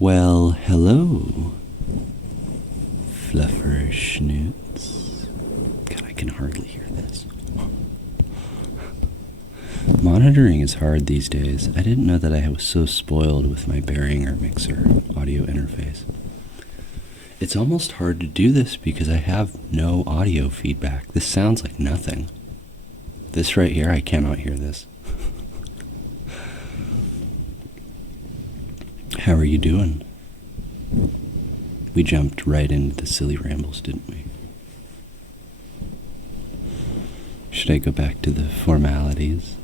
Well, hello, fluffer schnoots. God, I can hardly hear this. Monitoring is hard these days. I didn't know that I was so spoiled with my Behringer mixer audio interface. It's almost hard to do this because I have no audio feedback. This sounds like nothing. This right here, I cannot hear this. How are you doing? We jumped right into the silly rambles, didn't we? Should I go back to the formalities?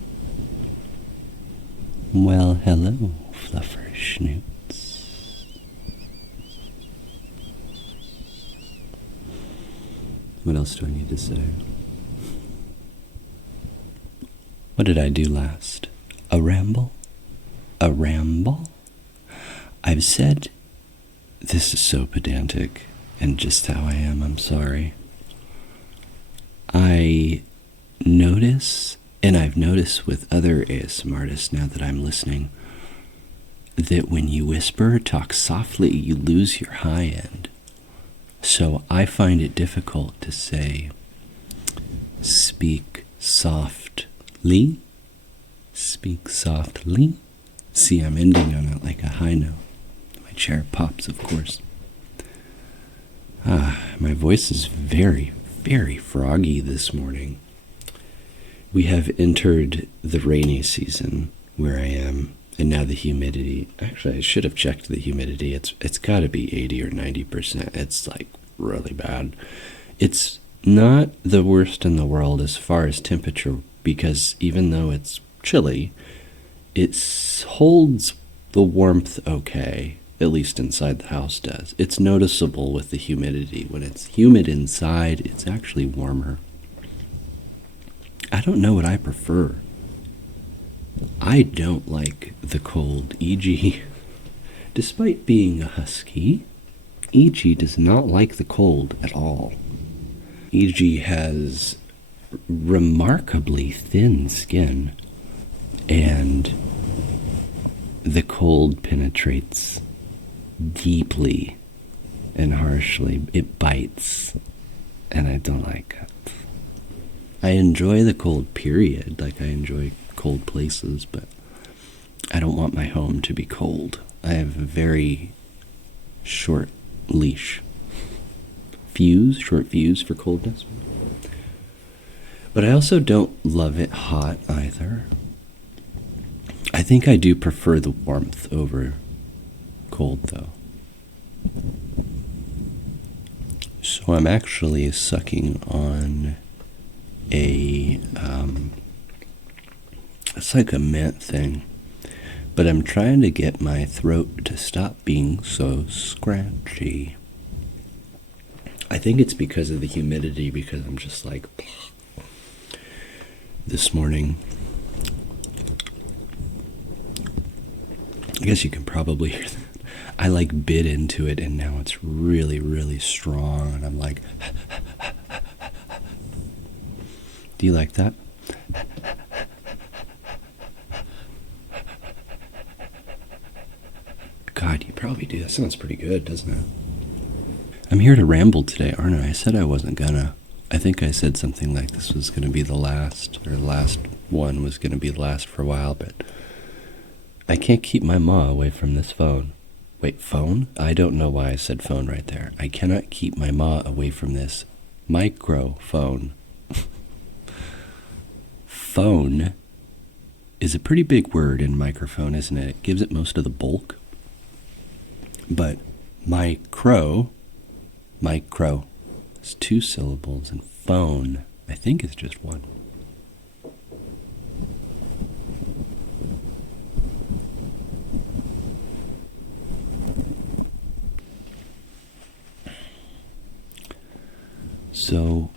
Well, hello, fluffer schnoots. What else do I need to say? What did I do last? A ramble? A ramble? I've said, this is so pedantic, and just how I am, I'm sorry. I notice, and I've noticed with other ASMR artists now that I'm listening, that when you whisper or talk softly, you lose your high end. So I find it difficult to say, speak softly. Speak softly. See, I'm ending on it like a high note. My chair pops, of course. My voice is very, very froggy this morning. We have entered the rainy season where I am, and now the humidity. Actually, I should have checked the humidity. It's got to be 80 or 90%. It's like really bad. It's not the worst in the world as far as temperature, because even though it's chilly, it holds the warmth okay, at least inside the house does. It's noticeable with the humidity. When it's humid inside, it's actually warmer. I don't know what I prefer. I don't like the cold. Egee, despite being a husky, Egee does not like the cold at all. Egee has remarkably thin skin, and the cold penetrates deeply and harshly. It bites, and I don't like it. I enjoy the cold, period. Like, I enjoy cold places, but I don't want my home to be cold. I have a very short leash. Short fuse for coldness. But I also don't love it hot either. I think I do prefer the warmth over cold, though. So I'm actually sucking on it's like a mint thing, but I'm trying to get my throat to stop being so scratchy. I think it's because of the humidity, because I'm just like, this morning, I guess you can probably hear that. I like bit into it, and now it's really, really strong, and I'm like, do you like that? God, you probably do. That sounds pretty good, doesn't it? I'm here to ramble today, aren't I? I said I wasn't gonna. I think I said something like this was going to be the last, or the last one was going to be the last for a while, but I can't keep my maw away from this phone. Wait, phone? I don't know why I said phone right there. I cannot keep my maw away from this microphone. Phone is a pretty big word in microphone, isn't it? It gives it most of the bulk. But micro, is 2 syllables, and phone, I think, is just 1. So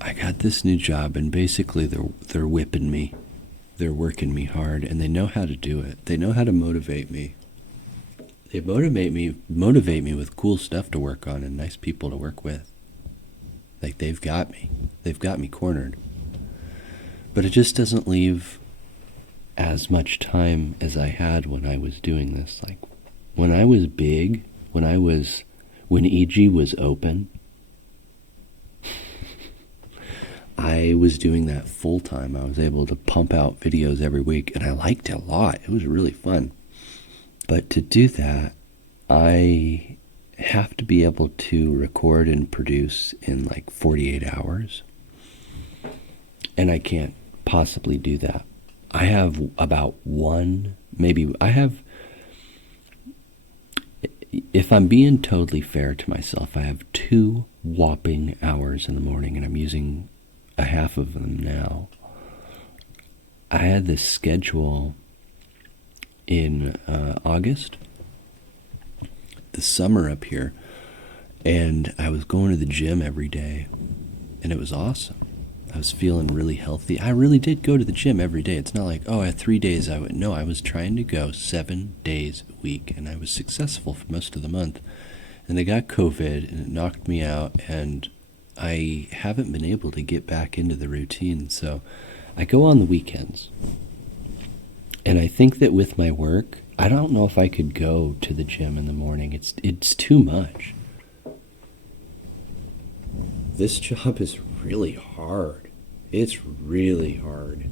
I got this new job, and basically they're whipping me. They're working me hard, and they know how to do it. They know how to motivate me. They motivate me with cool stuff to work on and nice people to work with. Like, they've got me. They've got me cornered. But it just doesn't leave as much time as I had when I was doing this. Like, when I was big, when Egee was open, I was doing that full time. I was able to pump out videos every week, and I liked it a lot. It was really fun. But to do that, I have to be able to record and produce in like 48 hours. And I can't possibly do that. I have about if I'm being totally fair to myself, I have 2 whopping hours in the morning, and I'm using a half of them now. I had this schedule in August, the summer up here, and I was going to the gym every day, and it was awesome. I was feeling really healthy. I really did go to the gym every day. It's not like, oh, I had 3 days I would. No, I was trying to go 7 days a week, and I was successful for most of the month. And they got COVID, and it knocked me out, and I haven't been able to get back into the routine. So I go on the weekends. And I think that with my work, I don't know if I could go to the gym in the morning. It's too much. This job is really hard. It's really hard.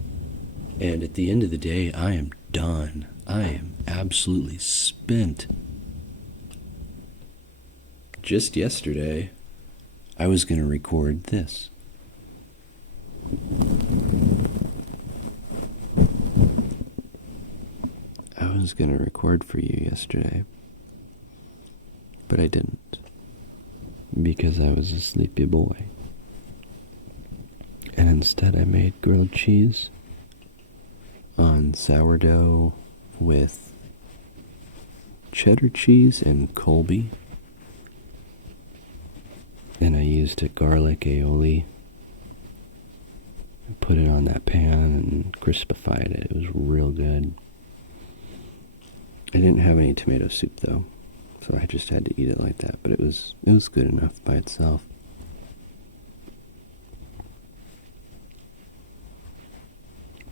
And at the end of the day, I am done. I am absolutely spent. Just yesterday, I was going to record this. I was going to record for you yesterday, but I didn't, because I was a sleepy boy. And instead I made grilled cheese on sourdough with cheddar cheese and Colby. And I used a garlic aioli. I put it on that pan and crispified it. It was real good. I didn't have any tomato soup though, so I just had to eat it like that. But it was good enough by itself.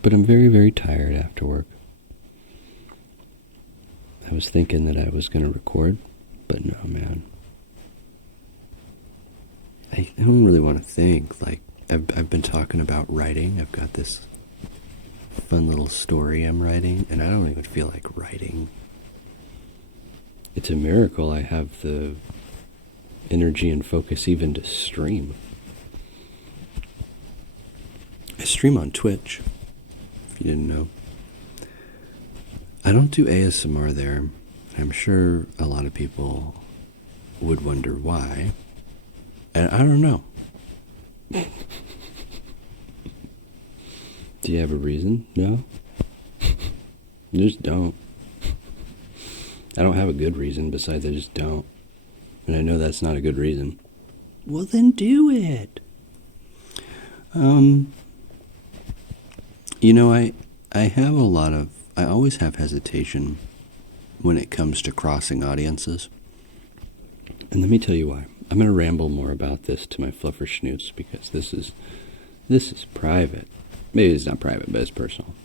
But I'm very, very tired after work. I was thinking that I was going to record, but no, man. I don't really want to think. Like, I've been talking about writing. I've got this fun little story I'm writing, and I don't even feel like writing. It's a miracle I have the energy and focus even to stream. I stream on Twitch, if you didn't know. I don't do ASMR there. I'm sure a lot of people would wonder why. And I don't know. Do you have a reason? No? You just don't. I don't have a good reason, besides I just don't. And I know that's not a good reason. Well, then do it. You know, I always have hesitation when it comes to crossing audiences. And let me tell you why. I'm going to ramble more about this to my fluffer schnooze, because this is private. Maybe it's not private, but it's personal.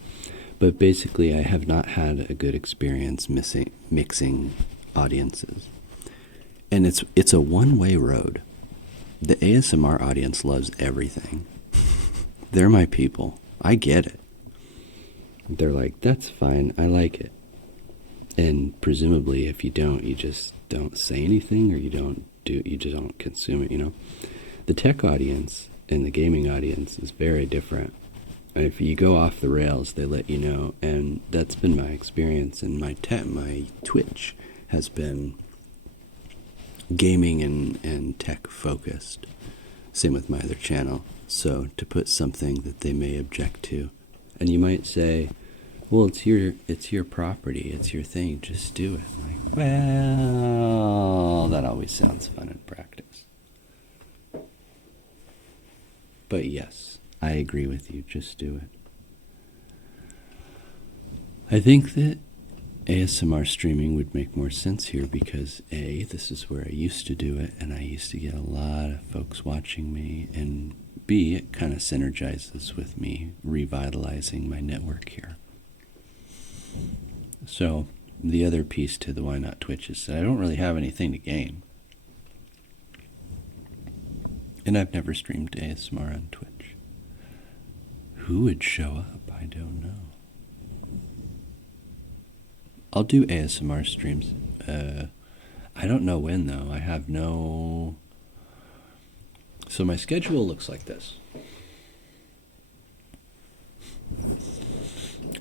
But basically, I have not had a good experience mixing audiences. And it's a one-way road. The ASMR audience loves everything. They're my people. I get it. They're like, that's fine, I like it. And presumably, if you don't, you just don't say anything, or you just don't consume it, you know? The tech audience and the gaming audience is very different. If you go off the rails, they let you know, and that's been my experience. And my Twitch has been gaming and tech focused. Same with my other channel. So to put something that they may object to, and you might say, well, it's your property, it's your thing, just do it. I'm like, well, that always sounds fun in practice. But yes, I agree with you, just do it. I think that ASMR streaming would make more sense here because A, this is where I used to do it, and I used to get a lot of folks watching me, and B, it kind of synergizes with me revitalizing my network here. So the other piece to the why not Twitch is that I don't really have anything to gain. And I've never streamed ASMR on Twitch. Who would show up? I don't know. I'll do ASMR streams. I don't know when, though. I have no... So my schedule looks like this.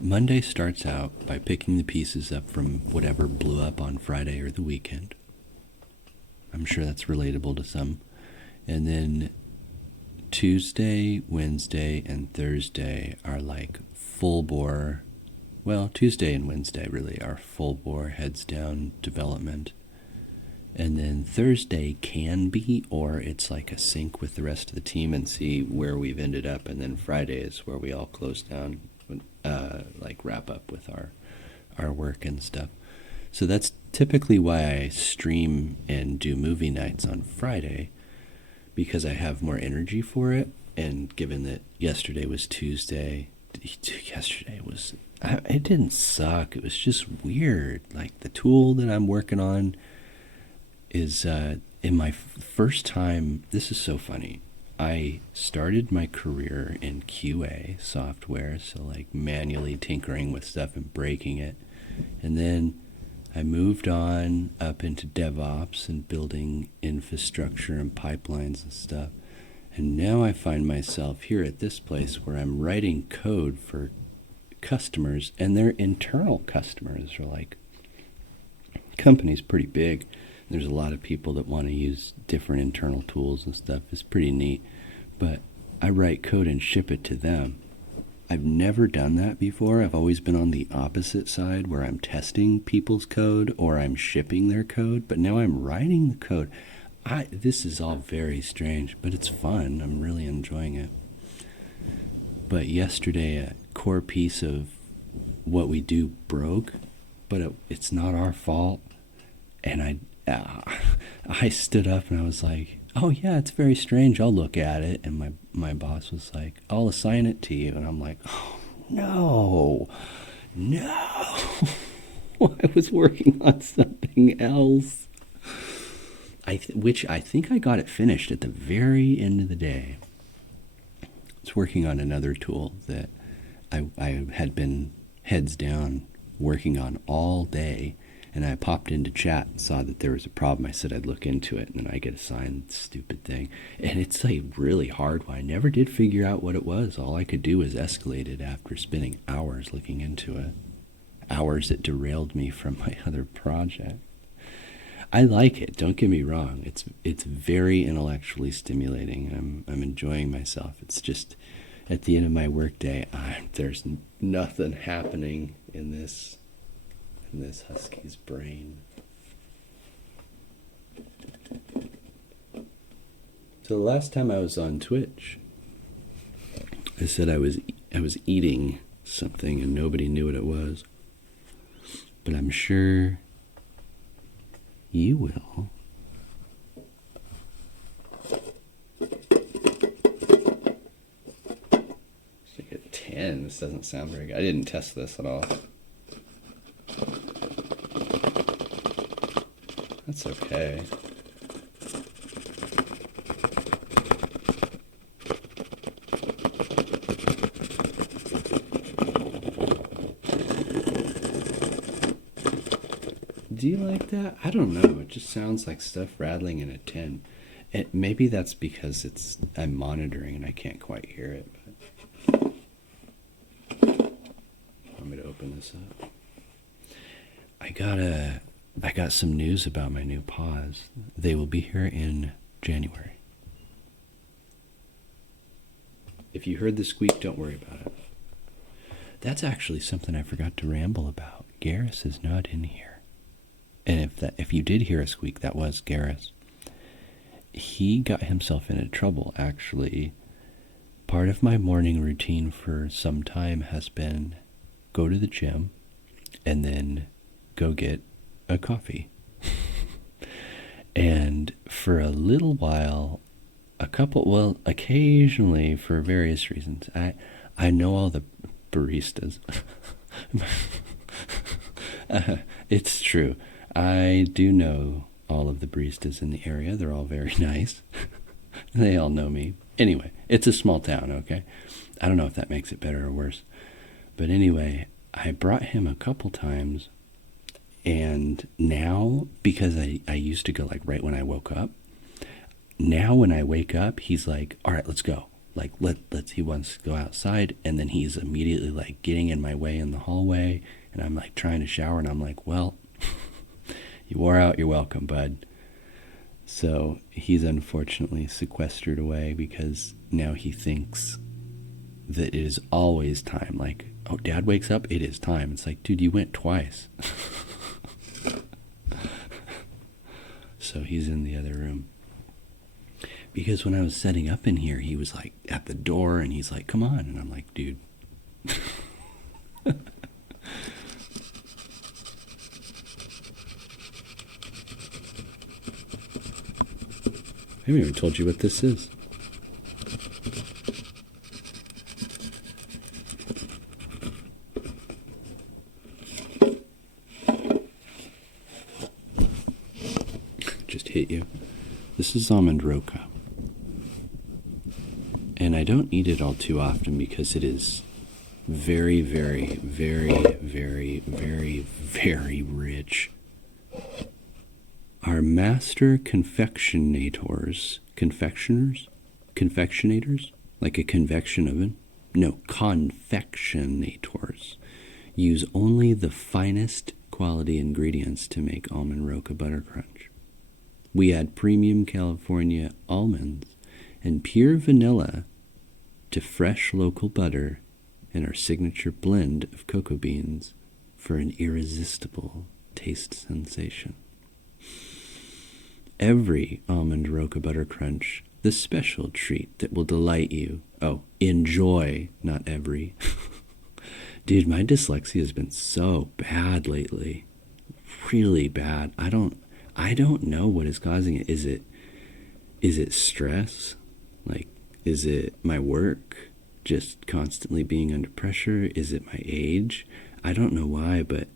Monday starts out by picking the pieces up from whatever blew up on Friday or the weekend. I'm sure that's relatable to some. And then Tuesday, Wednesday, and Thursday are like full bore. Well, Tuesday and Wednesday really are full bore, heads down development. And then Thursday can be, or it's like a sync with the rest of the team and see where we've ended up. And then Friday is where we all close down, like wrap up with our work and stuff. So that's typically why I stream and do movie nights on Friday, because I have more energy for it. And given that yesterday was Tuesday, it didn't suck. It was just weird. Like the tool that I'm working on is in my first time. This is so funny. I started my career in QA software, so like manually tinkering with stuff and breaking it. And then I moved on up into DevOps and building infrastructure and pipelines and stuff. And now I find myself here at this place where I'm writing code for customers, and their internal customers are like, company's pretty big. There's a lot of people that want to use different internal tools and stuff. It's pretty neat. But I write code and ship it to them. I've never done that before. I've always been on the opposite side where I'm testing people's code or I'm shipping their code. But now I'm writing the code. This is all very strange, but it's fun. I'm really enjoying it. But yesterday, a core piece of what we do broke, but it's not our fault. And I stood up and I was like, oh yeah, it's very strange. I'll look at it. And my boss was like, I'll assign it to you. And I'm like, oh no. I was working on something else. Which I think I got it finished at the very end of the day. I was working on another tool that I had been heads down working on all day. And I popped into chat and saw that there was a problem. I said I'd look into it, and then I get assigned this stupid thing. And it's a really hard one. I never did figure out what it was. All I could do was escalate it after spending hours looking into it. Hours that derailed me from my other project. I like it, don't get me wrong. It's very intellectually stimulating. I'm enjoying myself. It's just at the end of my workday, there's nothing happening in this husky's brain. So the last time I was on Twitch, I said I was eating something and nobody knew what it was. But I'm sure you will. It's like a 10. This doesn't sound very good. I didn't test this at all. That's okay. Do you like that? I don't know. It just sounds like stuff rattling in a tin. Maybe that's because I'm monitoring and I can't quite hear it. But want me to open this up? I got some news about my new paws. They will be here in January. If you heard the squeak, don't worry about it. That's actually something I forgot to ramble about. Garrus is not in here. And if you did hear a squeak, that was Garrus. He got himself into trouble, actually. Part of my morning routine for some time has been go to the gym and then go get a coffee. And for a little while, occasionally for various reasons, I know all the baristas. It's true. I do know all of the baristas in the area. They're all very nice. They all know me. Anyway, it's a small town, okay? I don't know if that makes it better or worse. But anyway, I brought him a couple times, and now, because I used to go like right when I woke up, now when I wake up, he's like, all right, let's go. Like, he wants to go outside, and then he's immediately like getting in my way in the hallway, and I'm like trying to shower, and I'm like, well, you wore out, you're welcome, bud. So he's unfortunately sequestered away because now he thinks that it is always time. Like, oh, Dad wakes up, it is time. It's like, dude, you went twice. So he's in the other room. Because when I was setting up in here, he was like at the door and he's like, come on. And I'm like, dude. I haven't even told you what this is. Just hit you. This is almond roca. And I don't eat it all too often because it is very, very, very, very, very, very rich. Our master confectionators, like a convection oven? No, confectionators use only the finest quality ingredients to make almond roca butter crunch. We add premium California almonds and pure vanilla to fresh local butter and our signature blend of cocoa beans for an irresistible taste sensation. Every almond roca butter crunch, the special treat that will delight you. Oh, enjoy, not every. Dude, my dyslexia has been so bad lately. Really bad. I don't know what is causing it. Is it stress? Like, is it my work just constantly being under pressure? Is it my age? I don't know why, but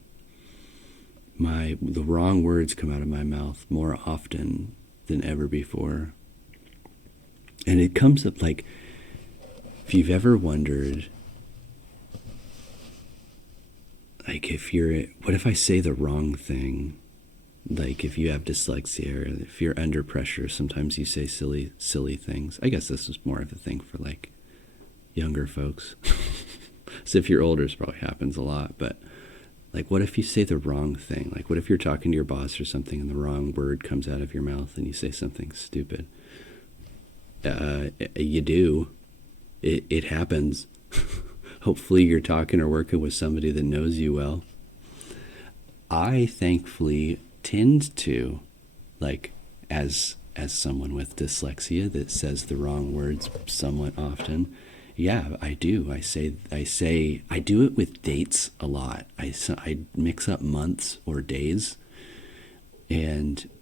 the wrong words come out of my mouth more often than ever before. And it comes up like, if you've ever wondered, like what if I say the wrong thing? Like if you have dyslexia or if you're under pressure, sometimes you say silly things. I guess this is more of a thing for like younger folks. So if you're older, it probably happens a lot, but like, what if you say the wrong thing? Like, what if you're talking to your boss or something and the wrong word comes out of your mouth and you say something stupid? You do. It happens. Hopefully you're talking or working with somebody that knows you well. I thankfully tend to, like, as someone with dyslexia that says the wrong words somewhat often, yeah, I do. I do it with dates a lot. I mix up months or days,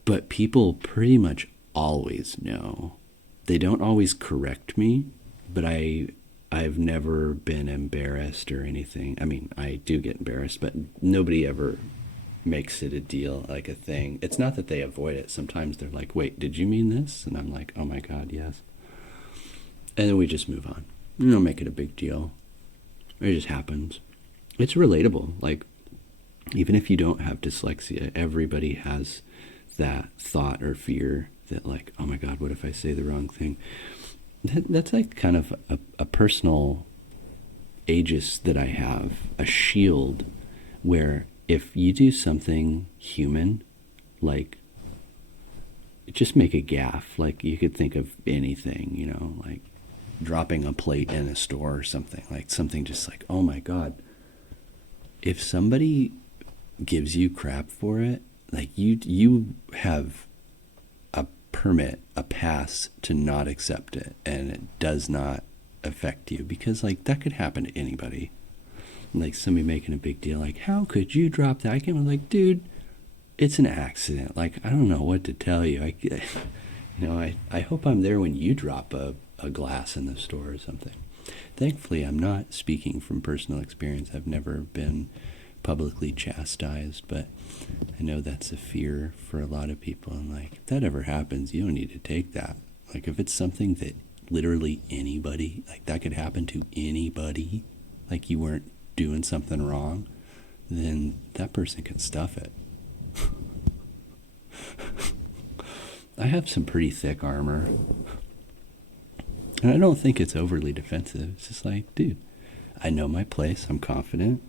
but people pretty much always know. They don't always correct me, but I've never been embarrassed or anything. I mean, I do get embarrassed, but nobody ever makes it a deal, like a thing. It's not that they avoid it. Sometimes they're like, wait, did you mean this? And I'm like, oh my God, yes. And then we just move on. You don't make it a big deal. It just happens. It's relatable. Like, even if you don't have dyslexia, everybody has that thought or fear that, like, oh my God, what if I say the wrong thing? That's like kind of a personal aegis that I have, a shield, where if you do something human, like, just make a gaffe. Like, you could think of anything, like dropping a plate in a store or something, like something just like, oh my God. If somebody gives you crap for it, like you have a permit, a pass to not accept it, and it does not affect you, because like that could happen to anybody. Like somebody making a big deal, like, how could you drop that? I came and like, dude, it's an accident. Like, I don't know what to tell you. I hope I'm there when you drop a glass in the store or something. Thankfully, I'm not speaking from personal experience. I've never been publicly chastised, but I know that's a fear for a lot of people. And like, if that ever happens, you don't need to take that. Like, if it's something that literally anybody, like that could happen to anybody, like you weren't doing something wrong, then that person can stuff it. I have some pretty thick armor. And I don't think it's overly defensive. It's just like, dude, I know my place. I'm confident.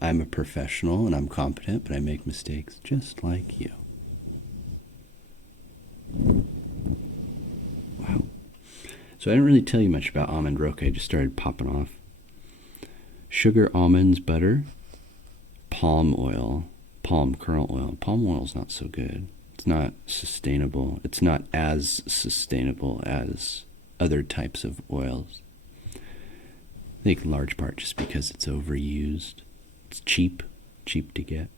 I'm a professional and I'm competent, but I make mistakes just like you. Wow. So I didn't really tell you much about almond roque. I just started popping off. Sugar, almonds, butter, palm oil, palm kernel oil. Palm oil is not so good. It's not sustainable. It's not as sustainable as other types of oils. I think in large part just because it's overused. It's cheap to get.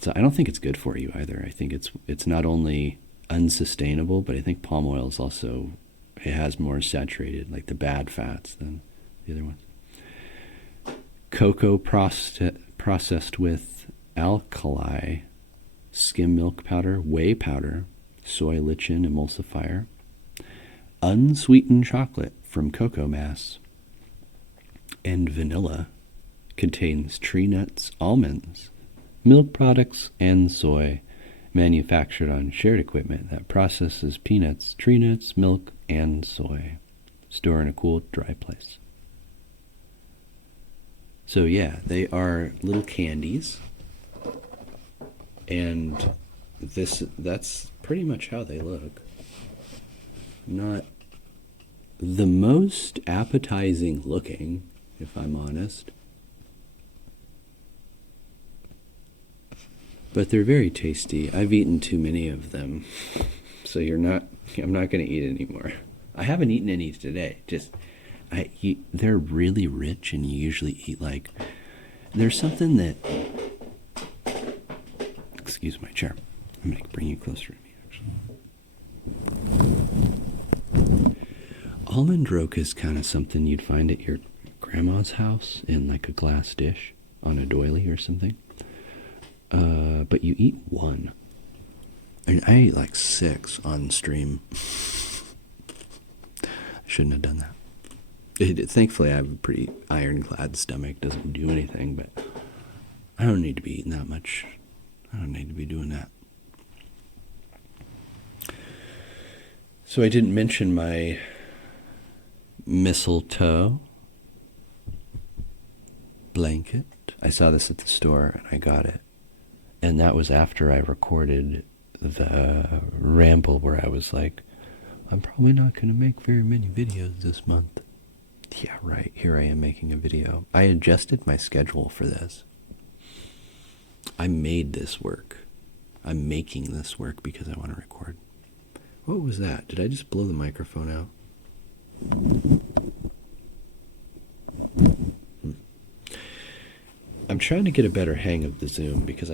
So I don't think it's good for you either. I think it's not only unsustainable, but I think palm oil is also, it has more saturated, like the bad fats than the other ones. Cocoa processed with alkali, skim milk powder, whey powder, soy lichen emulsifier, unsweetened chocolate from cocoa mass, and vanilla. Contains tree nuts, almonds, milk products, and soy, manufactured on shared equipment that processes peanuts, tree nuts, milk, and soy. Store in a cool, dry place. So yeah, they are little candies, and that's pretty much how they look. Not the most appetizing looking, if I'm honest. But they're very tasty. I've eaten too many of them, so I'm not going to eat anymore. I haven't eaten any today. They're really rich, and you usually eat like, there's something that, excuse my chair. I'm going to bring you closer to me, actually. Almond roque is kind of something you'd find at your grandma's house in like a glass dish on a doily or something. But you eat one. I ate like 6 on stream. I shouldn't have done that. Thankfully, I have a pretty ironclad stomach. Doesn't do anything, but I don't need to be eating that much. I don't need to be doing that. So I didn't mention my mistletoe blanket. I saw this at the store and I got it. And that was after I recorded the Ramble where I was like, I'm probably not going to make very many videos this month. Yeah, right. Here I am making a video. I adjusted my schedule for this. I made this work. I'm making this work because I want to record. What was that? Did I just blow the microphone out? I'm trying to get a better hang of the Zoom because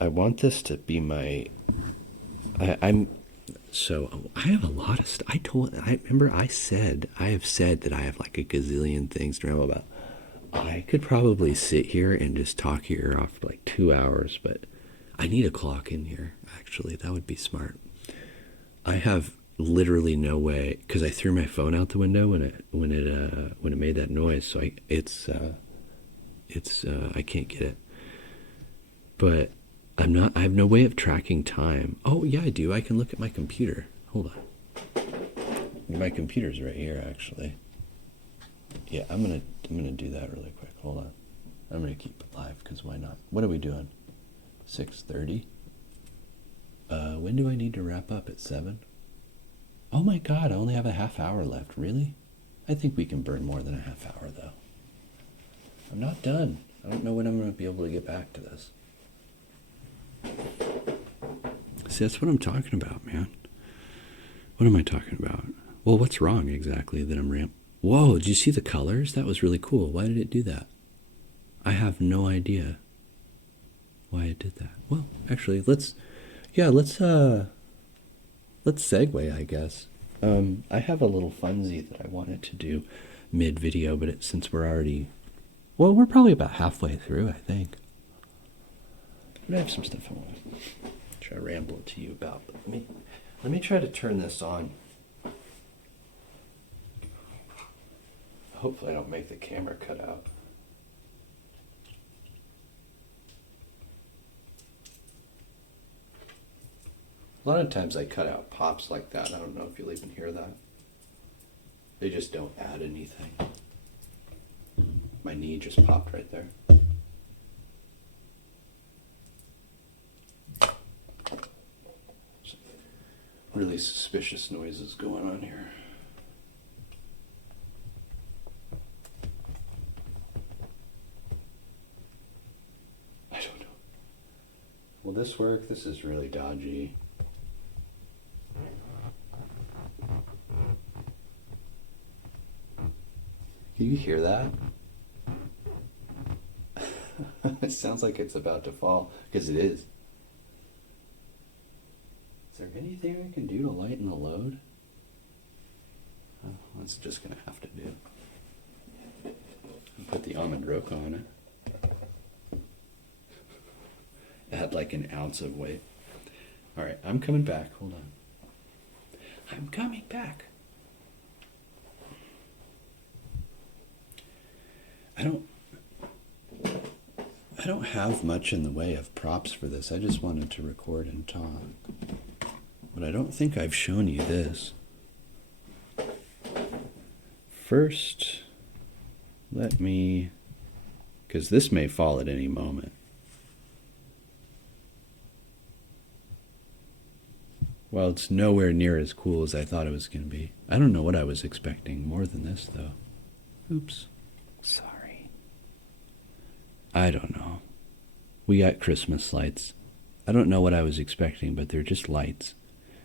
I want this to be my. I have a lot of stuff. I have said that I have like a gazillion things to ramble about. I could probably sit here and just talk your ear off for like 2 hours, but I need a clock in here. Actually, that would be smart. I have literally no way because I threw my phone out the window when it made that noise. So I can't get it. But I have no way of tracking time. Oh yeah, I do. I can look at my computer. Hold on. My computer's right here, actually. Yeah, I'm gonna do that really quick. Hold on. I'm gonna keep it live because why not? What are we doing? 6:30. When do I need to wrap up? At 7? Oh my God! I only have a half hour left. Really? I think we can burn more than a half hour though. I'm not done. I don't know when I'm gonna be able to get back to this. See, that's what I'm talking about, man. What am I talking about? Well, what's wrong exactly that I'm Whoa, did you see the colors? That was really cool. Why did it do that? I have no idea why it did that. Well, actually, let's segue, I guess. I have a little funsy that I wanted to do mid-video, but since we're already Well, we're probably about halfway through, I think. But I have some stuff I want to try to ramble to you about. But let me try to turn this on. Hopefully I don't make the camera cut out. A lot of times I cut out pops like that. I don't know if you'll even hear that. They just don't add anything. My knee just popped right there. Some really suspicious noises going on here. I don't know. Will this work? This is really dodgy. Can you hear that? It sounds like it's about to fall, because it is. Is there anything I can do to lighten the load? Oh, that's just going to have to do. Put the almond roca on it. Add like an ounce of weight. All right, I'm coming back. Hold on. I'm coming back. I don't have much in the way of props for this. I just wanted to record and talk. But I don't think I've shown you this. First, let me, because this may fall at any moment. Well, it's nowhere near as cool as I thought it was going to be. I don't know what I was expecting more than this, though. Oops. Sorry. I don't know. We got Christmas lights. I don't know what I was expecting, but they're just lights.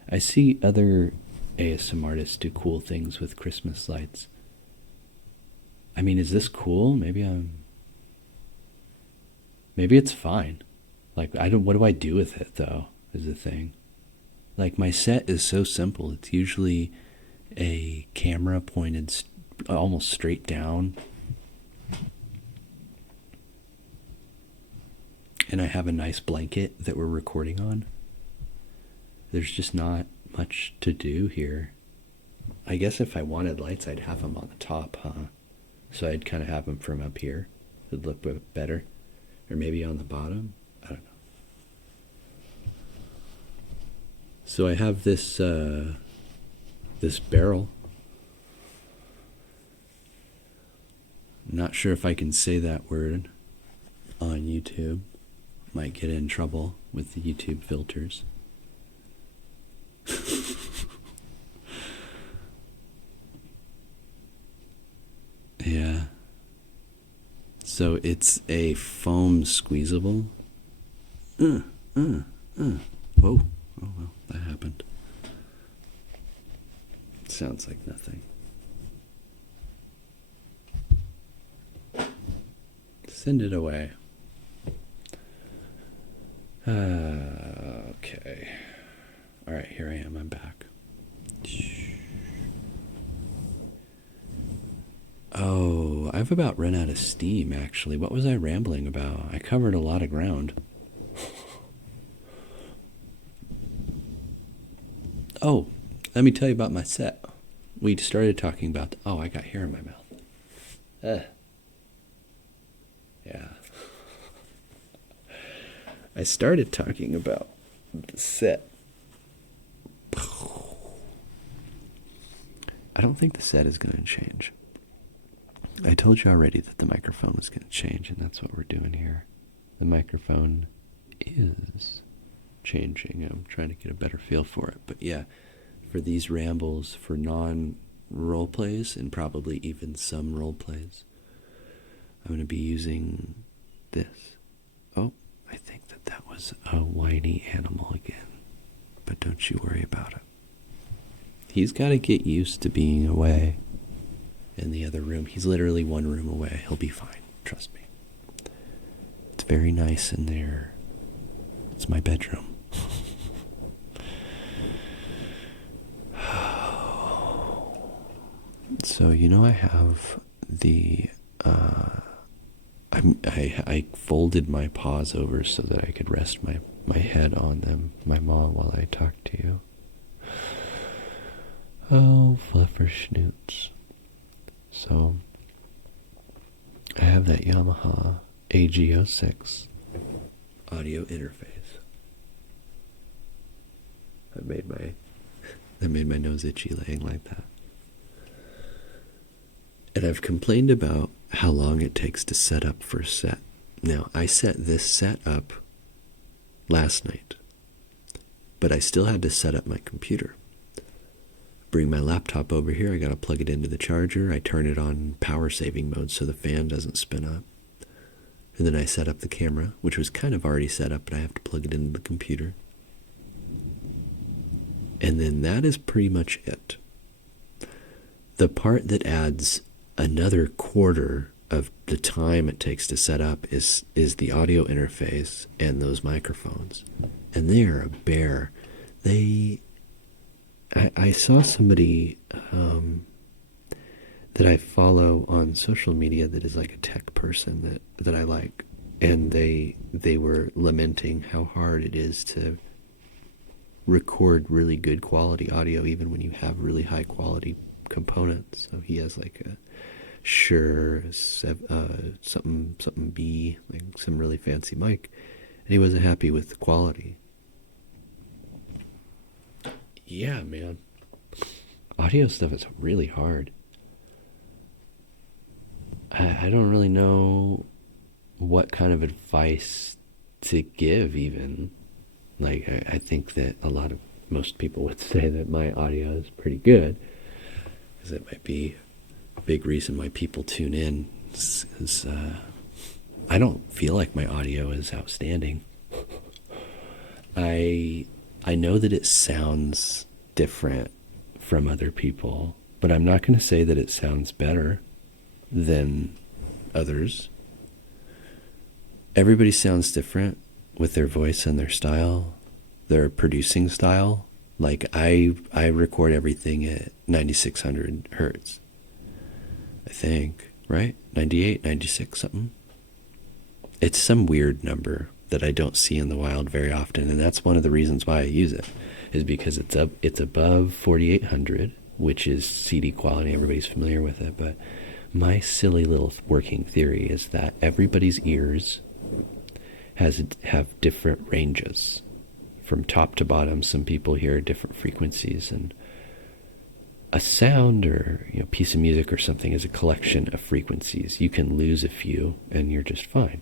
I see other ASM artists do cool things with Christmas lights. I mean, is this cool? Maybe it's fine. Like, what do I do with it, though, is the thing. Like, my set is so simple. It's usually a camera pointed almost straight down. And I have a nice blanket that we're recording on. There's just not much to do here. I guess if I wanted lights, I'd have them on the top, huh? So I'd kind of have them from up here. It'd look better. Or maybe on the bottom. I don't know. So I have this this barrel. Not sure if I can say that word on YouTube. Might get in trouble with the YouTube filters. Yeah. So it's a foam squeezable. Whoa. Oh, well, that happened. Sounds like nothing. Send it away. Okay. All right, here I am. I'm back. Oh, I've about run out of steam, actually. What was I rambling about? I covered a lot of ground. Oh, let me tell you about my set. We started talking about... Oh, I got hair in my mouth. Yeah. I started talking about the set. I don't think the set is going to change. I told you already that the microphone was going to change, and that's what we're doing here. The microphone is changing. I'm trying to get a better feel for it. But yeah, for these rambles, for non-role plays, and probably even some role plays, I'm going to be using this. Oh, I think that was a whiny animal again. But don't you worry about it. He's got to get used to being away in the other room. He's literally one room away. He'll be fine. Trust me. It's very nice in there. It's my bedroom. So, I have the I folded my paws over so that I could rest my head on them, my maw, while I talk to you. Oh, fluffer schnoots. So, I have that Yamaha Egee 06 audio interface. That made my nose itchy laying like that. And I've complained about how long it takes to set up for a set. Now, I set this set up last night, but I still had to set up my computer. Bring my laptop over here, I gotta plug it into the charger, I turn it on power saving mode so the fan doesn't spin up. And then I set up the camera, which was kind of already set up, but I have to plug it into the computer. And then that is pretty much it. The part that adds another quarter of the time it takes to set up is the audio interface and those microphones. And they are a bear. I saw somebody that I follow on social media that is like a tech person that I like, and they were lamenting how hard it is to record really good quality audio even when you have really high quality components. So he has like a Shure something B, like some really fancy mic, and he wasn't happy with the quality. Yeah, man. Audio stuff is really hard. I don't really know what kind of advice to give even. Like, I think that most people would say that my audio is pretty good, because it might be a big reason why people tune in. Is I don't feel like my audio is outstanding. I know that it sounds different from other people, but I'm not going to say that it sounds better than others. Everybody sounds different with their voice and their style, their producing style. Like I record everything at 9600 hertz. I think, right? 98, 96, something. It's some weird number that I don't see in the wild very often, and that's one of the reasons why I use it, is because it's above 4800, which is CD quality. Everybody's familiar with it, but my silly little working theory is that everybody's ears have different ranges from top to bottom. Some people hear different frequencies, and a sound or piece of music or something is a collection of frequencies. You can lose a few and you're just fine.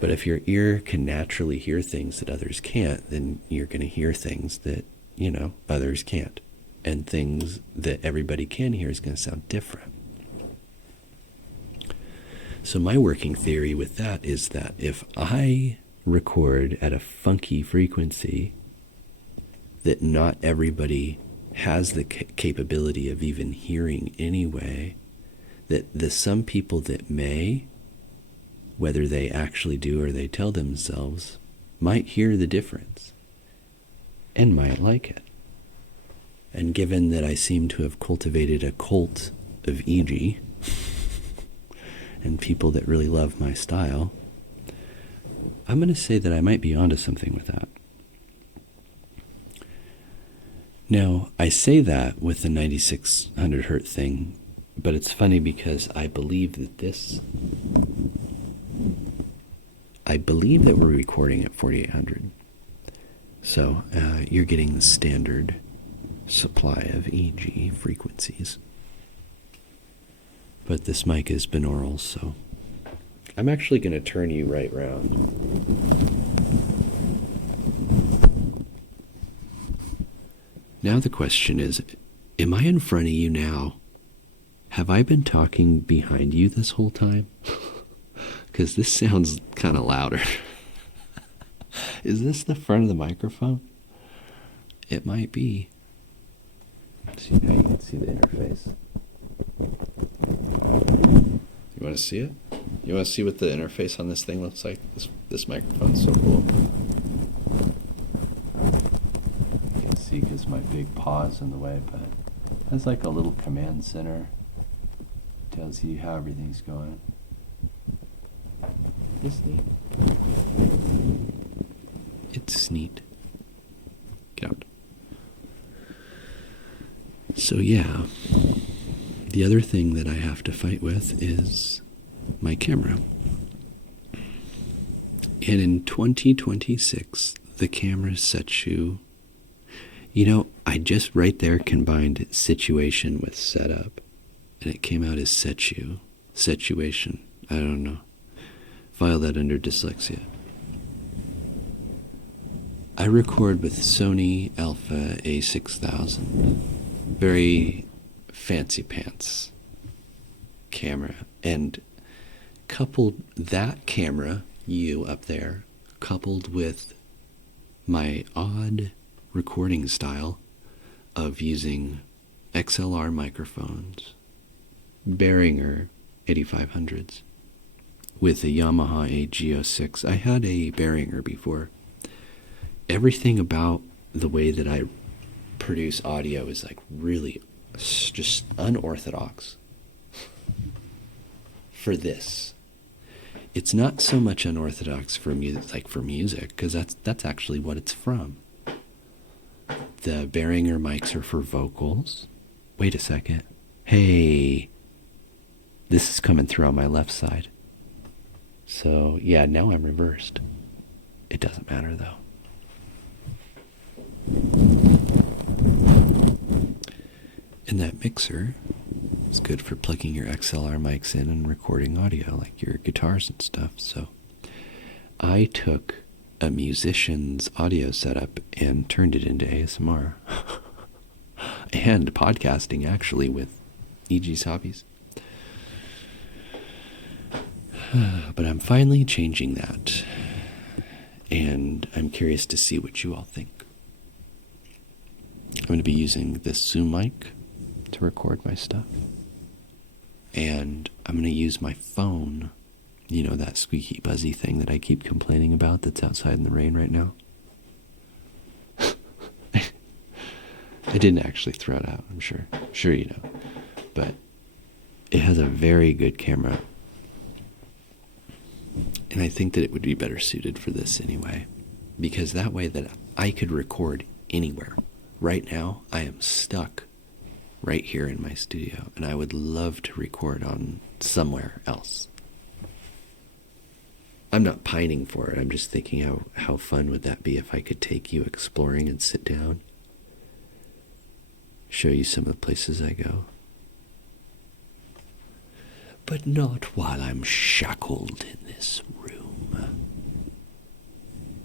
But if your ear can naturally hear things that others can't, then you're going to hear things that, others can't. And things that everybody can hear is going to sound different. So my working theory with that is that if I record at a funky frequency that not everybody has the capability of even hearing anyway, that the some people that may, whether they actually do or they tell themselves, might hear the difference and might like it. And given that I seem to have cultivated a cult of Egee and people that really love my style, I'm going to say that I might be onto something with that. Now, I say that with the 9600 hertz thing, but it's funny because I believe that we're recording at 4800. So you're getting the standard supply of Egee frequencies. But this mic is binaural, so I'm actually going to turn you right round. Now the question is, am I in front of you now? Have I been talking behind you this whole time? Because this sounds kind of louder. Is this the front of the microphone? It might be. See how you can see the interface. You want to see it? You want to see what the interface on this thing looks like? This microphone's so cool. You can see because my big paw's in the way, but it's like a little command center. Tells you how everything's going. this neat? It's neat. Get out. So yeah, the other thing that I have to fight with is my camera. And in 2026, the camera sets you... I just right there combined situation with setup, and it came out as situation. I don't know. File that under dyslexia. I record with Sony Alpha A6000. Very fancy pants camera. And coupled that camera, you up there, coupled with my odd recording style of using XLR microphones, Behringer 8500s, with a Yamaha Egee 06. I had a Behringer before. Everything about the way that I produce audio is like really just unorthodox for this. It's not so much unorthodox for music, because that's actually what it's from. The Behringer mics are for vocals. Wait a second. Hey, this is coming through on my left side. So yeah, now I'm reversed. It doesn't matter though. And that mixer is good for plugging your XLR mics in and recording audio, like your guitars and stuff. So I took a musician's audio setup and turned it into ASMR. And podcasting, actually, with Egees hobbies. But I'm finally changing that. And I'm curious to see what you all think. I'm going to be using this Zoom mic to record my stuff. And I'm going to use my phone, that squeaky buzzy thing that I keep complaining about that's outside in the rain right now. I didn't actually throw it out, I'm sure. Sure you know. But it has a very good camera. And I think that it would be better suited for this anyway. Because that way that I could record anywhere. Right now, I am stuck right here in my studio, and I would love to record on somewhere else. I'm not pining for it. I'm just thinking how fun would that be if I could take you exploring and sit down, show you some of the places I go. But not while I'm shackled in this room.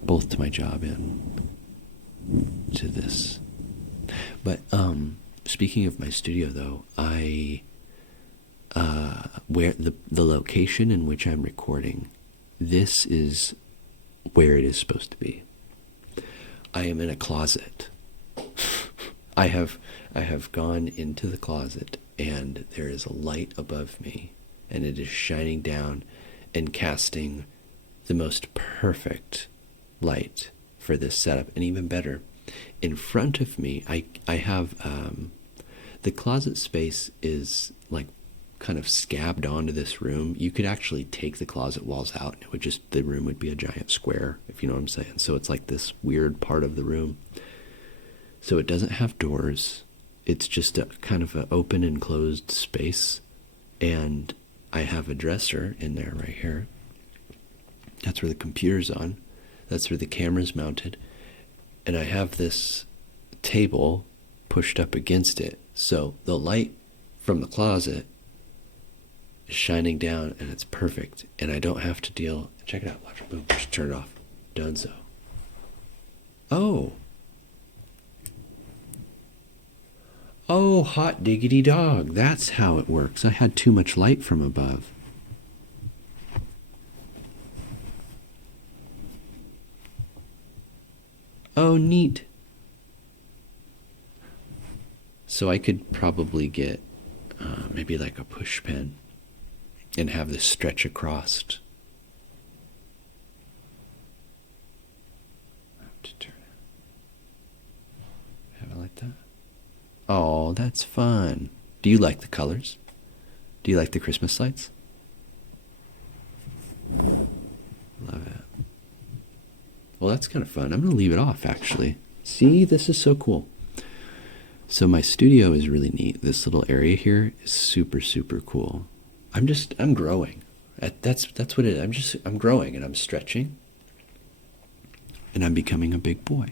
Both to my job and to this. But, speaking of my studio, though, where the location in which I'm recording, this is where it is supposed to be. I am in a closet. I have gone into the closet, and there is a light above me, and it is shining down and casting the most perfect light for this setup, and even better, in front of me, I have the closet space is like kind of scabbed onto this room. You could actually take the closet walls out, and the room would be a giant square, if you know what I'm saying. So it's like this weird part of the room. So it doesn't have doors. It's just a kind of an open and closed space, and I have a dresser in there right here. That's where the computer's on. That's where the camera's mounted. And I have this table pushed up against it. So the light from the closet is shining down, and it's perfect. And I don't have to deal... Check it out. Watch it. Boom. Just turn it off. Done so. Oh. Oh, hot diggity dog. That's how it works. I had too much light from above. Oh, neat. So I could probably get maybe like a push pen and have this stretch across. Have it like that. Oh, that's fun. Do you like the colors? Do you like the Christmas lights? Well, that's kind of fun. I'm going to leave it off, actually. See, this is so cool. So my studio is really neat. This little area here is super, super cool. I'm growing. That's what it is. I'm growing and I'm stretching. And I'm becoming a big boy.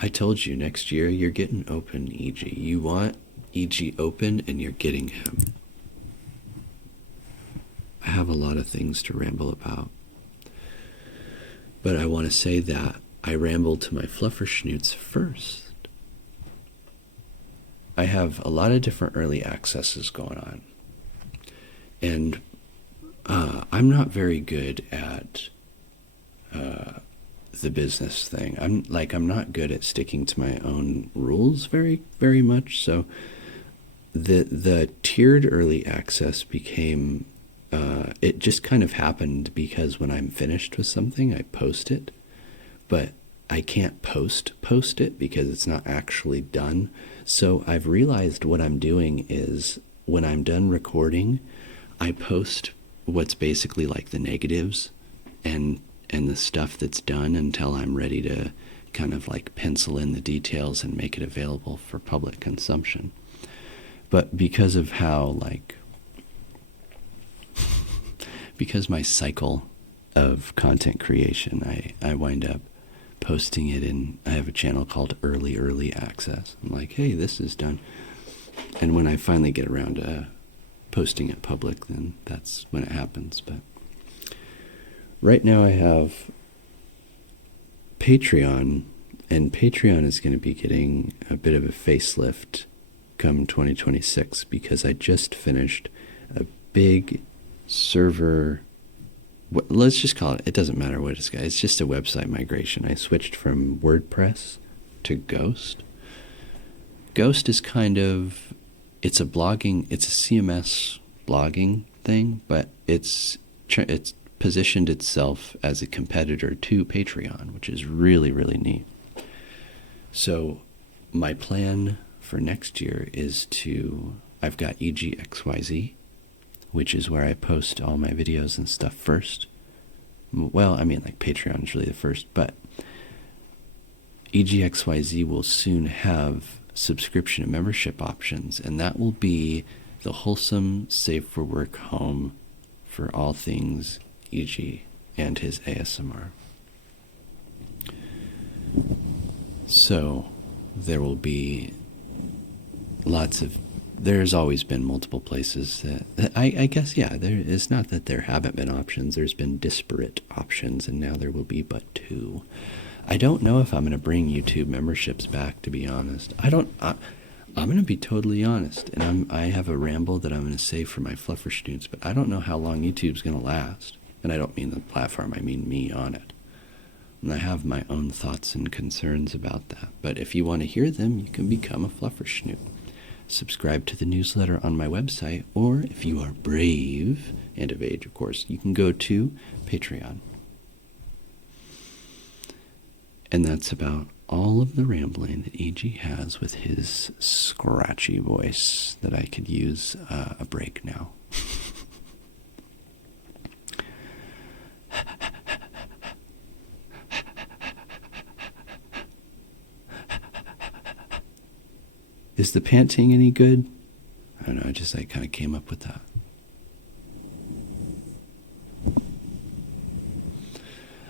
I told you next year you're getting open, Egee. You want Egee open and you're getting him. I have a lot of things to ramble about. But I want to say that I rambled to my fluffer schnoots first. I have a lot of different early accesses going on. And I'm not very good at the business thing. I'm not good at sticking to my own rules very, very much. So the tiered early access became, it just kind of happened because when I'm finished with something, I post it. But I can't post it because it's not actually done. So I've realized what I'm doing is when I'm done recording, I post what's basically like the negatives and the stuff that's done until I'm ready to kind of like pencil in the details and make it available for public consumption. But because of how because my cycle of content creation, I wind up posting it in, I have a channel called Early Access. I'm like, hey, this is done. And when I finally get around to posting it public, then that's when it happens. But right now I have Patreon, and Patreon is going to be getting a bit of a facelift come 2026 because I just finished a big server, let's just call it doesn't matter what it's got, it's just a website migration. I switched from WordPress to Ghost. Ghost is kind of, it's a CMS blogging thing, but it's positioned itself as a competitor to Patreon, which is really, really neat. So my plan for next year is I've got Egee XYZ, which is where I post all my videos and stuff first. Well, I mean, like Patreon is really the first, but Egee XYZ will soon have subscription and membership options, and that will be the wholesome, safe for work home for all things Egee and his ASMR. So there will be there's always been multiple places that I guess, yeah, it's not that there haven't been options. There's been disparate options, and now there will be but two. I don't know if I'm going to bring YouTube memberships back, to be honest. I'm going to be totally honest, and I have a ramble that I'm going to save for my fluffer schnoots, but I don't know how long YouTube's going to last. And I don't mean the platform, I mean me on it. And I have my own thoughts and concerns about that. But if you want to hear them, you can become a fluffer schnoot. Subscribe to the newsletter on my website, or if you are brave and of age, of course, you can go to Patreon. And that's about all of the rambling that Egee has with his scratchy voice that I could use a break now. Is the panting any good? I don't know, I kind of came up with that.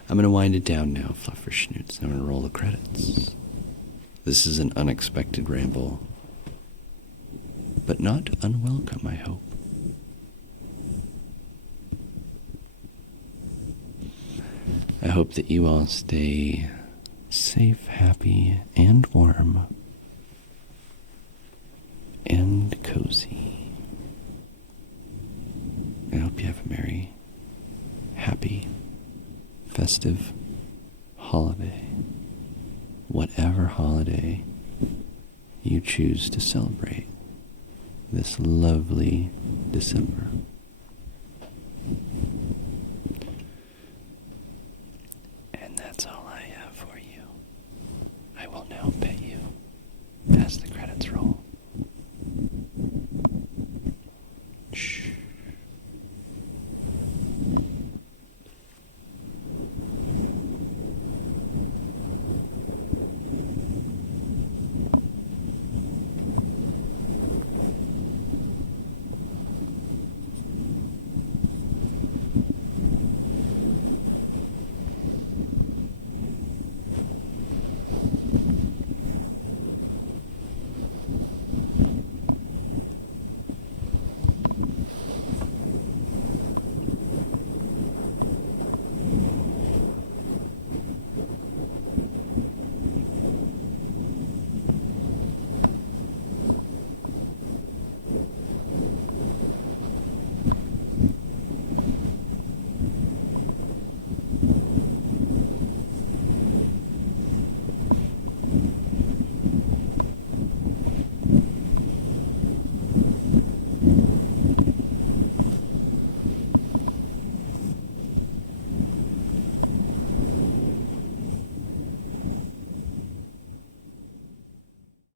I'm going to wind it down now, fluffer schnoots. I'm going to roll the credits. This is an unexpected ramble, but not unwelcome, I hope. I hope that you all stay safe, happy, and warm, and cozy. I hope you have a merry, happy, festive holiday, whatever holiday you choose to celebrate this lovely December.